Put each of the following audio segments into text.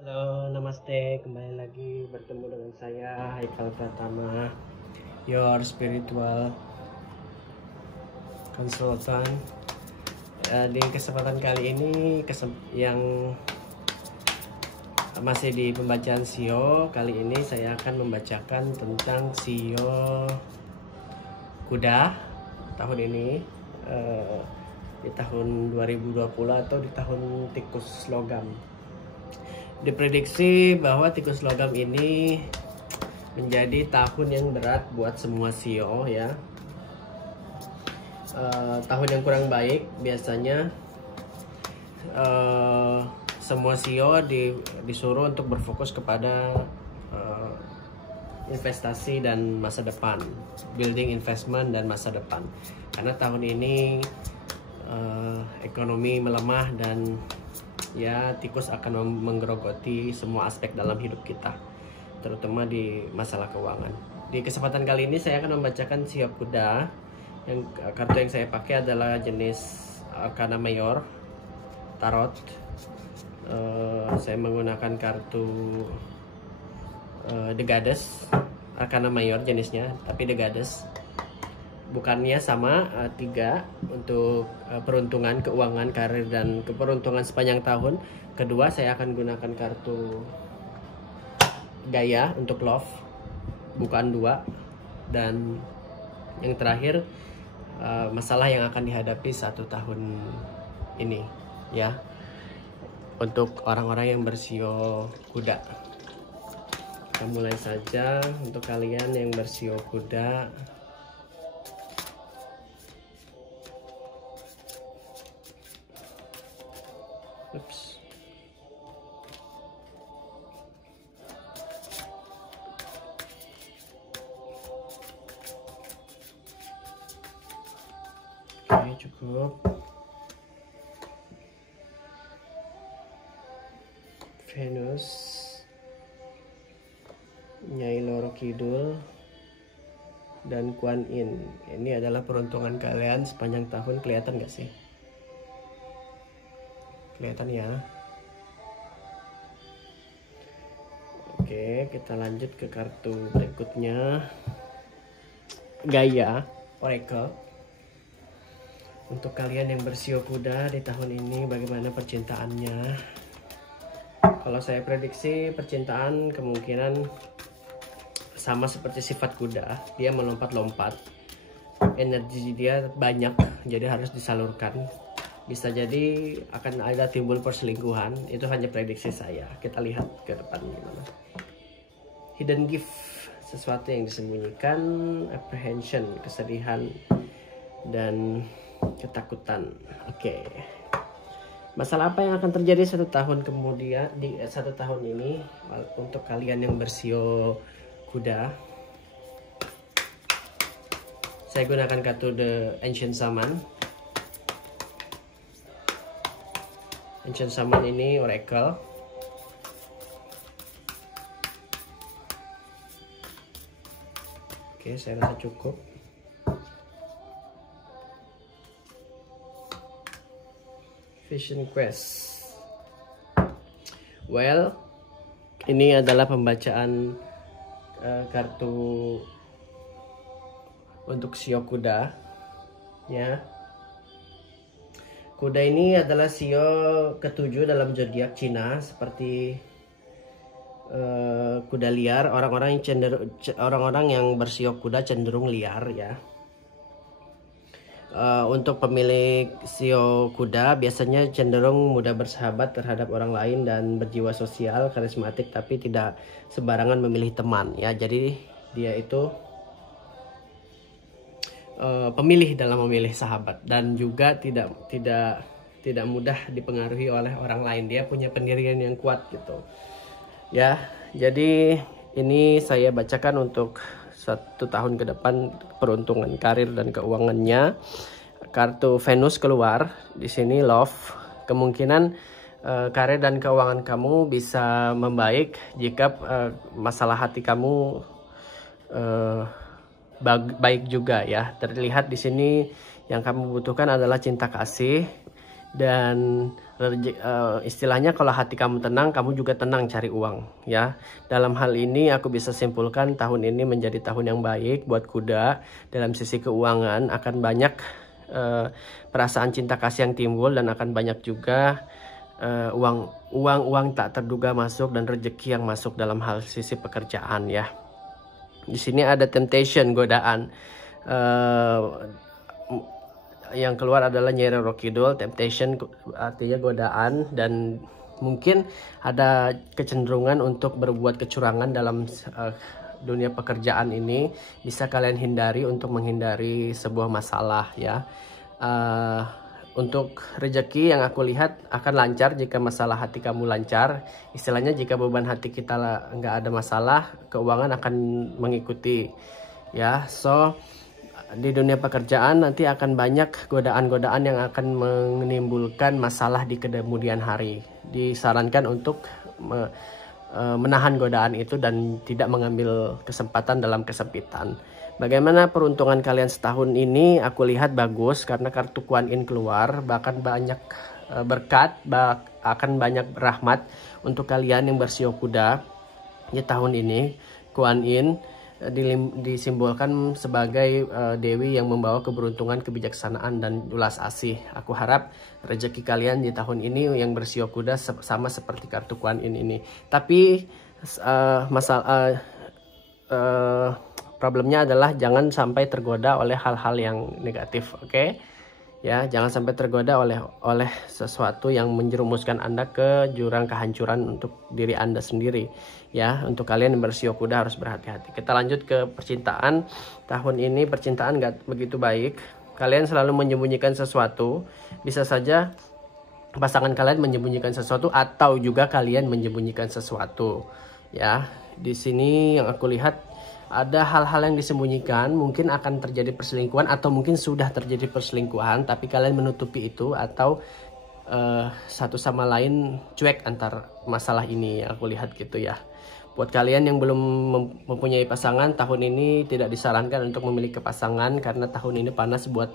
Halo, namaste. Kembali lagi bertemu dengan saya Haikal Pratama, your spiritual consultant. Di kesempatan kali ini yang masih di pembacaan Sio, kali ini saya akan membacakan tentang Sio kuda tahun ini, di tahun 2020 atau di tahun tikus logam. Diprediksi bahwa tikus logam ini menjadi tahun yang berat buat semua Sio ya. Tahun yang kurang baik biasanya semua Sio disuruh untuk berfokus kepada investasi dan masa depan, building investment dan masa depan. Karena tahun ini ekonomi melemah dan ya tikus akan menggerogoti semua aspek dalam hidup kita, terutama di masalah keuangan. Di kesempatan kali ini saya akan membacakan Sio kuda. Yang kartu yang saya pakai adalah jenis Arcana Mayor Tarot. Saya menggunakan kartu The Goddess Arcana Mayor jenisnya, tapi The Goddess. Bukannya sama 3 untuk peruntungan, keuangan, karir, dan keberuntungan sepanjang tahun. Kedua, saya akan gunakan kartu Gaya untuk love, bukan 2. Dan yang terakhir, masalah yang akan dihadapi 1 tahun ini ya, untuk orang-orang yang bersio kuda. Kita mulai saja untuk kalian yang bersio kuda. Oops. Oke, cukup. Venus, Nyai Loro Kidul, dan Kuan Yin. Ini adalah peruntungan kalian sepanjang tahun. Kelihatan gak sih? Kelihatan ya. Oke, kita lanjut ke kartu berikutnya. Gaya Oracle. Untuk kalian yang bersio kuda di tahun ini, bagaimana percintaannya? Kalau saya prediksi percintaan kemungkinan sama seperti sifat kuda, dia melompat-lompat. Energi dia banyak, jadi harus disalurkan. Bisa jadi akan ada timbul perselingkuhan. Itu hanya prediksi saya. Kita lihat ke depan gimana. Hidden gift, sesuatu yang disembunyikan. Apprehension, kesedihan dan ketakutan. Oke. Masalah apa yang akan terjadi 1 tahun kemudian, di 1 tahun ini untuk kalian yang bersio kuda? Saya gunakan kartu The Ancient Shaman. Ancient Shaman ini Oracle. Oke, saya rasa cukup. Vision Quest. Well, ini adalah pembacaan kartu untuk Sio kuda ya. Kuda ini adalah Sio ke-7 dalam zodiak Cina, seperti kuda liar. Orang-orang yang bersio kuda cenderung liar ya. Untuk pemilik Sio kuda biasanya cenderung mudah bersahabat terhadap orang lain dan berjiwa sosial, karismatik, tapi tidak sembarangan memilih teman ya. Jadi dia itu pemilih dalam memilih sahabat, dan juga tidak mudah dipengaruhi oleh orang lain. Dia punya pendirian yang kuat gitu ya. Jadi ini saya bacakan untuk 1 tahun ke depan, peruntungan karir dan keuangannya. Kartu Venus keluar di sini, love. Kemungkinan karir dan keuangan kamu bisa membaik jika masalah hati kamu baik juga ya. Terlihat di sini yang kamu butuhkan adalah cinta kasih dan istilahnya kalau hati kamu tenang, kamu juga tenang cari uang ya. Dalam hal ini aku bisa simpulkan tahun ini menjadi tahun yang baik buat kuda. Dalam sisi keuangan akan banyak perasaan cinta kasih yang timbul, dan akan banyak juga uang tak terduga masuk dan rezeki yang masuk dalam hal sisi pekerjaan ya. Di sini ada temptation, godaan. Yang keluar adalah Nyi Roro Kidul, temptation artinya godaan, dan mungkin ada kecenderungan untuk berbuat kecurangan dalam dunia pekerjaan ini. Bisa kalian hindari untuk menghindari sebuah masalah ya. Untuk rezeki yang aku lihat akan lancar jika masalah hati kamu lancar. Istilahnya jika beban hati kita nggak ada masalah, keuangan akan mengikuti ya. So di dunia pekerjaan nanti akan banyak godaan-godaan yang akan menimbulkan masalah di kemudian hari. Disarankan untuk menahan godaan itu dan tidak mengambil kesempatan dalam kesempitan. Bagaimana peruntungan kalian setahun ini? Aku lihat bagus karena kartu Kuan Yin keluar, bahkan banyak berkat, akan banyak rahmat untuk kalian yang bersio kuda di tahun ini. Kuan Yin disimbolkan sebagai dewi yang membawa keberuntungan, kebijaksanaan, dan ulas asih. Aku harap rezeki kalian di tahun ini yang bersio kuda sama seperti kartu Kuan Yin ini. Tapi problemnya adalah jangan sampai tergoda oleh hal-hal yang negatif, oke? Ya, jangan sampai tergoda oleh sesuatu yang menjerumuskan Anda ke jurang kehancuran untuk diri Anda sendiri. Ya, untuk kalian yang bersio kuda harus berhati-hati. Kita lanjut ke percintaan. Tahun ini percintaan nggak begitu baik. Kalian selalu menyembunyikan sesuatu. Bisa saja pasangan kalian menyembunyikan sesuatu, atau juga kalian menyembunyikan sesuatu. Ya, di sini yang aku lihat ada hal-hal yang disembunyikan, mungkin akan terjadi perselingkuhan atau mungkin sudah terjadi perselingkuhan, tapi kalian menutupi itu, atau satu sama lain cuek antar masalah ini. Aku lihat gitu ya. Buat kalian yang belum mempunyai pasangan, tahun ini tidak disarankan untuk memiliki pasangan karena tahun ini panas buat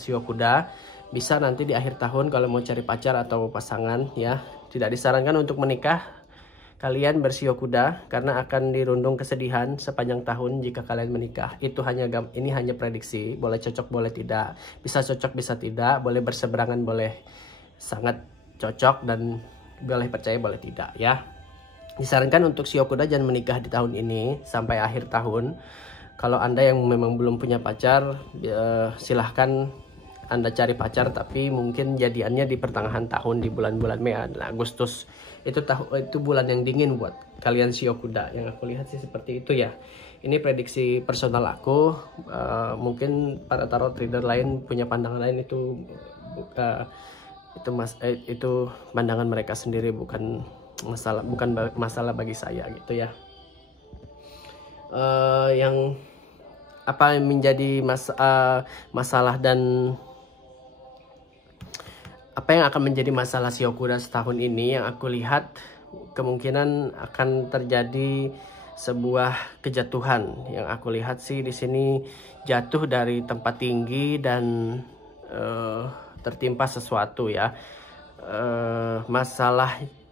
sio kuda. Bisa nanti di akhir tahun kalau mau cari pacar atau pasangan ya. Tidak disarankan untuk menikah kalian bersio kuda karena akan dirundung kesedihan sepanjang tahun jika kalian menikah. Ini hanya prediksi, boleh cocok boleh tidak, bisa cocok bisa tidak, boleh berseberangan boleh sangat cocok, dan boleh percaya boleh tidak ya. Disarankan untuk sio kuda jangan menikah di tahun ini sampai akhir tahun. Kalau Anda yang memang belum punya pacar, silahkan Anda cari pacar, tapi mungkin jadiannya di pertengahan tahun, di bulan-bulan Mei dan Agustus. Itu bulan yang dingin buat kalian sio kuda. Yang aku lihat sih seperti itu ya. Ini prediksi personal aku. Mungkin para tarot reader lain punya pandangan lain, itu pandangan mereka sendiri, bukan masalah bagi saya gitu ya. Yang apa yang menjadi masalah dan apa yang akan menjadi masalah sio kuda setahun ini, yang aku lihat kemungkinan akan terjadi sebuah kejatuhan. Yang aku lihat sih di sini jatuh dari tempat tinggi dan tertimpa sesuatu ya.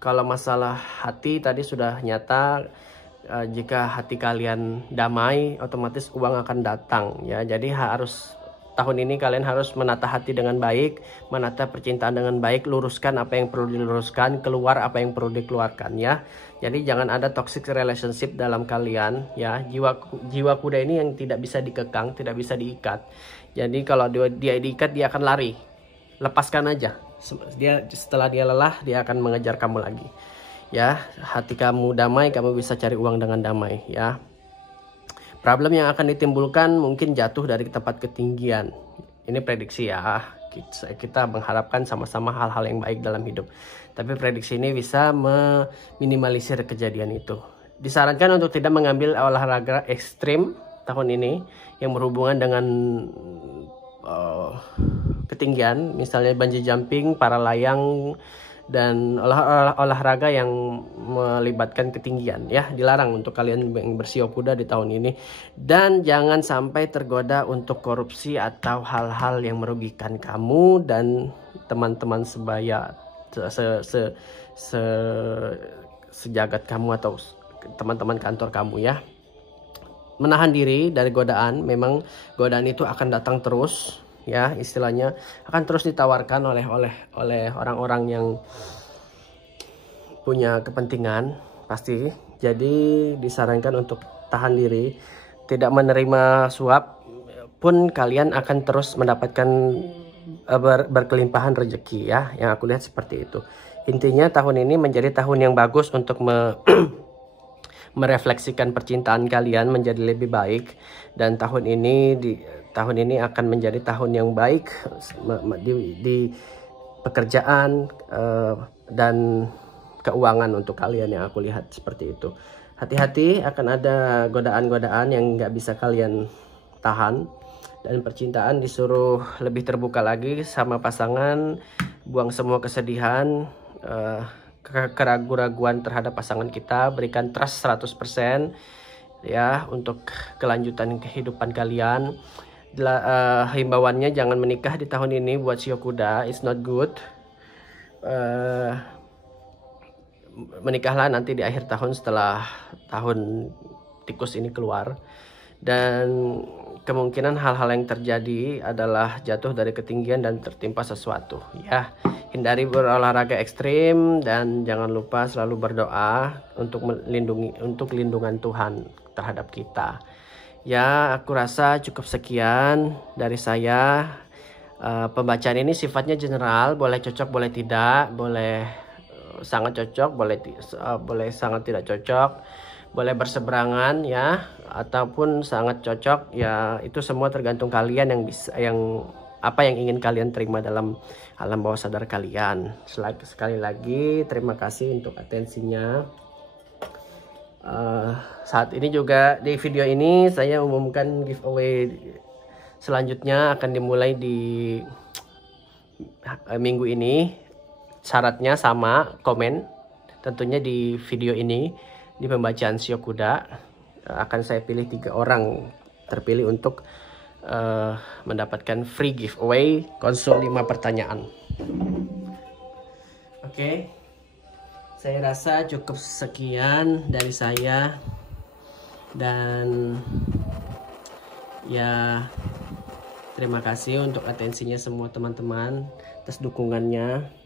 Kalau masalah hati tadi sudah nyata. Jika hati kalian damai, otomatis uang akan datang ya. Jadi tahun ini kalian harus menata hati dengan baik, menata percintaan dengan baik, luruskan apa yang perlu diluruskan, keluar apa yang perlu dikeluarkan ya. Jadi jangan ada toxic relationship dalam kalian ya. Jiwa kuda ini yang tidak bisa dikekang, tidak bisa diikat. Jadi kalau dia diikat, dia akan lari. Lepaskan aja. Setelah dia lelah, dia akan mengejar kamu lagi. Ya, hati kamu damai, kamu bisa cari uang dengan damai ya. Problem yang akan ditimbulkan mungkin jatuh dari tempat ketinggian. Ini prediksi ya. Kita mengharapkan sama-sama hal-hal yang baik dalam hidup. Tapi prediksi ini bisa meminimalisir kejadian itu. Disarankan untuk tidak mengambil olahraga ekstrim tahun ini yang berhubungan dengan ketinggian. Misalnya bungee jumping, para layang, dan olahraga yang melibatkan ketinggian ya. Dilarang untuk kalian yang bersio kuda di tahun ini. Dan jangan sampai tergoda untuk korupsi atau hal-hal yang merugikan kamu dan teman-teman sebaya, sejagat kamu atau teman-teman kantor kamu ya. Menahan diri dari godaan. Memang godaan itu akan datang terus ya, istilahnya akan terus ditawarkan oleh orang-orang yang punya kepentingan pasti. Jadi disarankan untuk tahan diri, tidak menerima suap pun kalian akan terus mendapatkan berkelimpahan rezeki ya, yang aku lihat seperti itu. Intinya tahun ini menjadi tahun yang bagus untuk merefleksikan percintaan kalian menjadi lebih baik, dan tahun ini akan menjadi tahun yang baik di pekerjaan dan keuangan untuk kalian, yang aku lihat seperti itu. Hati-hati, akan ada godaan-godaan yang nggak bisa kalian tahan, dan percintaan disuruh lebih terbuka lagi sama pasangan, buang semua kesedihan, keraguan-raguan terhadap pasangan kita, berikan trust 100% ya untuk kelanjutan kehidupan kalian. Himbauannya jangan menikah di tahun ini buat Shio Kuda, it's not good. Menikahlah nanti di akhir tahun setelah tahun tikus ini keluar, dan kemungkinan hal-hal yang terjadi adalah jatuh dari ketinggian dan tertimpa sesuatu ya. Hindari berolahraga ekstrim dan jangan lupa selalu berdoa untuk lindungan Tuhan terhadap kita. Ya, aku rasa cukup sekian dari saya. Pembacaan ini sifatnya general, boleh cocok, boleh tidak, boleh sangat cocok, boleh sangat tidak cocok, boleh berseberangan ya, ataupun sangat cocok ya. Itu semua tergantung kalian apa yang ingin kalian terima dalam alam bawah sadar kalian. Sekali lagi terima kasih untuk atensinya. Saat ini juga di video ini saya umumkan giveaway selanjutnya akan dimulai di minggu ini. Syaratnya sama, komen tentunya di video ini. Di pembacaan Shio Kuda akan saya pilih 3 orang terpilih untuk mendapatkan free giveaway konsul 5 pertanyaan. Oke, saya rasa cukup sekian dari saya, dan ya terima kasih untuk atensinya semua teman-teman atas dukungannya.